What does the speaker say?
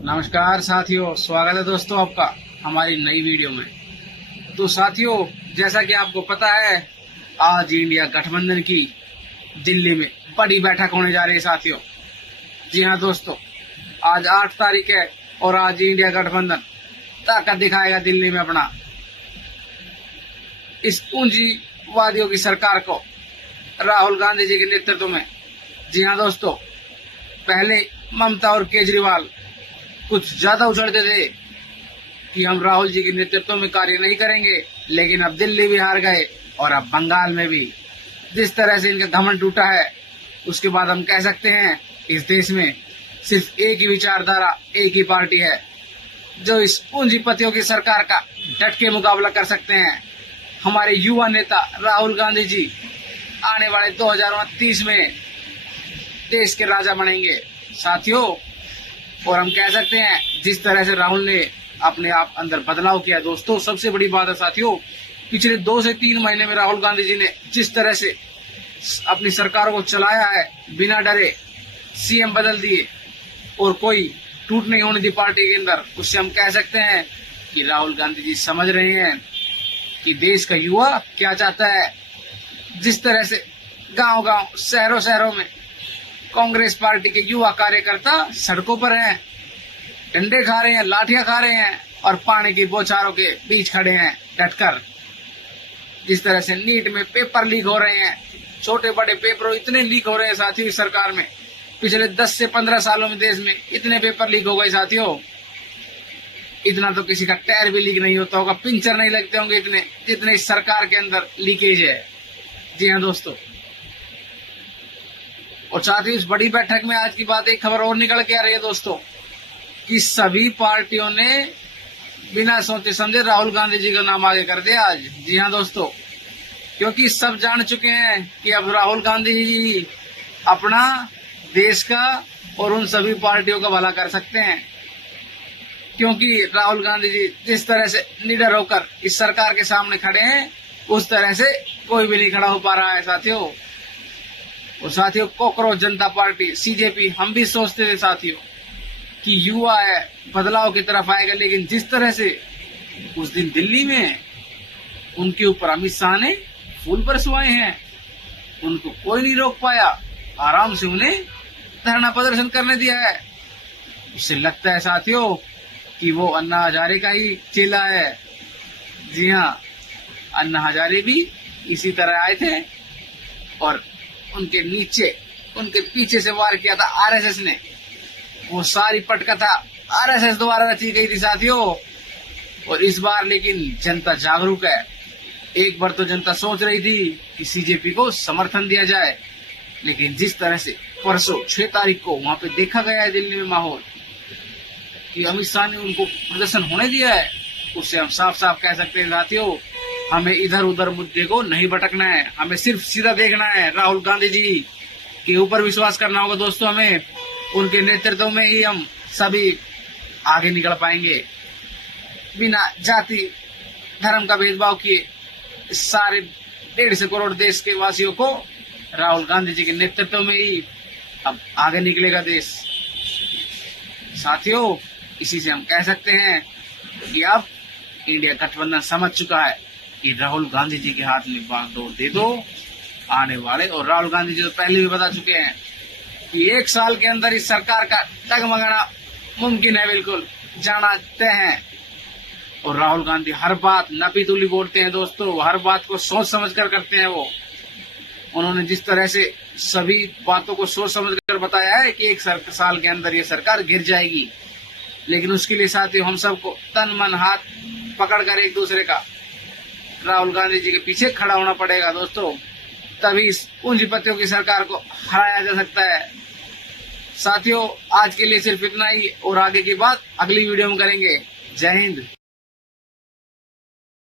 नमस्कार साथियों, स्वागत है दोस्तों आपका हमारी नई वीडियो में। तो साथियों, जैसा कि आपको पता है, आज इंडिया गठबंधन की दिल्ली में बड़ी बैठक होने जा रही है साथियों। जी हाँ दोस्तों, आज 8 तारीख है और आज इंडिया गठबंधन ताकत दिखाएगा दिल्ली में अपना। इस पूंजीवादियों की सरकार को राहुल गांधी जी के नेतृत्व में। जी हाँ दोस्तों, पहले ममता और केजरीवाल कुछ ज्यादा उछलते थे कि हम राहुल जी के नेतृत्व में कार्य नहीं करेंगे, लेकिन अब दिल्ली भी हार गए और अब बंगाल में भी। जिस तरह से इनका घमंड टूटा है, उसके बाद हम कह सकते हैं इस देश में सिर्फ एक ही विचारधारा, एक ही पार्टी है जो इस पूंजीपतियों की सरकार का डट के मुकाबला कर सकते हैं। हमारे युवा नेता राहुल गांधी जी आने वाले 2029 में देश के राजा बनेंगे साथियों। और हम कह सकते हैं जिस तरह से राहुल ने अपने आप अंदर बदलाव किया दोस्तों, सबसे बड़ी बात है साथियों, पिछले 2 से 3 महीने में राहुल गांधी जी ने जिस तरह से अपनी सरकार को चलाया है, बिना डरे सीएम बदल दिए और कोई टूट नहीं होने दी पार्टी के अंदर, उससे हम कह सकते हैं कि राहुल गांधी जी समझ रहे हैं कि देश का युवा क्या चाहता है। जिस तरह से गांव-गांव, शहरों में कांग्रेस पार्टी के युवा कार्यकर्ता सड़कों पर हैं, डंडे खा रहे हैं, लाठियां खा रहे हैं और पानी की बौछारों के बीच खड़े हैं डटकर। जिस तरह से नीट में पेपर लीक हो रहे हैं, छोटे बड़े पेपर इतने लीक हो रहे हैं साथियों इस सरकार में। पिछले 10 से 15 सालों में देश में इतने पेपर लीक हो गए साथियों, इतना तो किसी का टायर भी लीक नहीं होता होगा, पिंचर नहीं लगते होंगे इतने जितने इस सरकार के अंदर लीकेज है। जी हाँ दोस्तों, और साथ ही इस बड़ी बैठक में आज की बात एक खबर और निकल के आ रही है दोस्तों कि सभी पार्टियों ने बिना सोचे समझे राहुल गांधी जी का नाम आगे कर दिया आज। जी हाँ दोस्तों, क्योंकि सब जान चुके हैं कि अब राहुल गांधी जी अपना, देश का और उन सभी पार्टियों का भला कर सकते हैं। क्योंकि राहुल गांधी जी जिस तरह से निडर होकर इस सरकार के सामने खड़े हैं, उस तरह से कोई भी नहीं खड़ा हो पा रहा है साथियों। और साथियों, कॉकरोच जनता पार्टी सीजेपी, हम भी सोचते थे साथियों कि युवा है, बदलाव की तरफ आएगा, लेकिन जिस तरह से उस दिन दिल्ली में उनके ऊपर अमित शाह ने फूल बरसवाए हैं, उनको कोई नहीं रोक पाया, आराम से उन्हें धरना प्रदर्शन करने दिया है। उससे लगता है साथियों कि वो अन्ना हजारे का ही चेला है। जी हाँ, अन्ना हजारे भी इसी तरह आए थे और उनके नीचे, उनके पीछे से वार किया था आरएसएस ने। वो सारी पटकथा आरएसएस द्वारा रची गई थी साथियों। और इस बार लेकिन जनता जागरूक है। एक बार तो जनता सोच रही थी कि सीजेपी को समर्थन दिया जाए, लेकिन जिस तरह से परसों 6 तारीख को वहां पे देखा गया है दिल्ली में माहौल कि अमित शाह ने उनको प्रदर्शन होने दिया है, उससे हम साफ साफ कह सकते हैं साथियों, हमें इधर उधर मुद्दे को नहीं भटकना है, हमें सिर्फ सीधा देखना है। राहुल गांधी जी के ऊपर विश्वास करना होगा दोस्तों हमें। उनके नेतृत्व में ही हम सभी आगे निकल पाएंगे, बिना जाति धर्म का भेदभाव किए। सारे 150 करोड़ देश के वासियों को राहुल गांधी जी के नेतृत्व में ही अब आगे निकलेगा देश साथियों। इसी से हम कह सकते हैं कि अब इंडिया गठबंधन समझ चुका है कि राहुल गांधी जी के हाथ में बागडोर दे दो आने वाले। और राहुल गांधी जी तो पहले भी बता चुके हैं कि 1 साल के अंदर इस सरकार का डगमगाना मुमकिन है, बिल्कुल जाना तय है। और राहुल गांधी हर बात नपी तुली बोलते हैं दोस्तों, हर बात को सोच समझ कर करते हैं वो। उन्होंने जिस तरह से सभी बातों को सोच समझ कर बताया है कि 1 साल के अंदर ये सरकार गिर जाएगी, लेकिन उसके लिए साथियों हम सबको तन मन हाथ पकड़ कर एक दूसरे का राहुल गांधी जी के पीछे खड़ा होना पड़ेगा दोस्तों, तभी इस पूंजीपतियों की सरकार को हराया जा सकता है साथियों। आज के लिए सिर्फ इतना ही और आगे की बात अगली वीडियो में करेंगे। जय हिंद।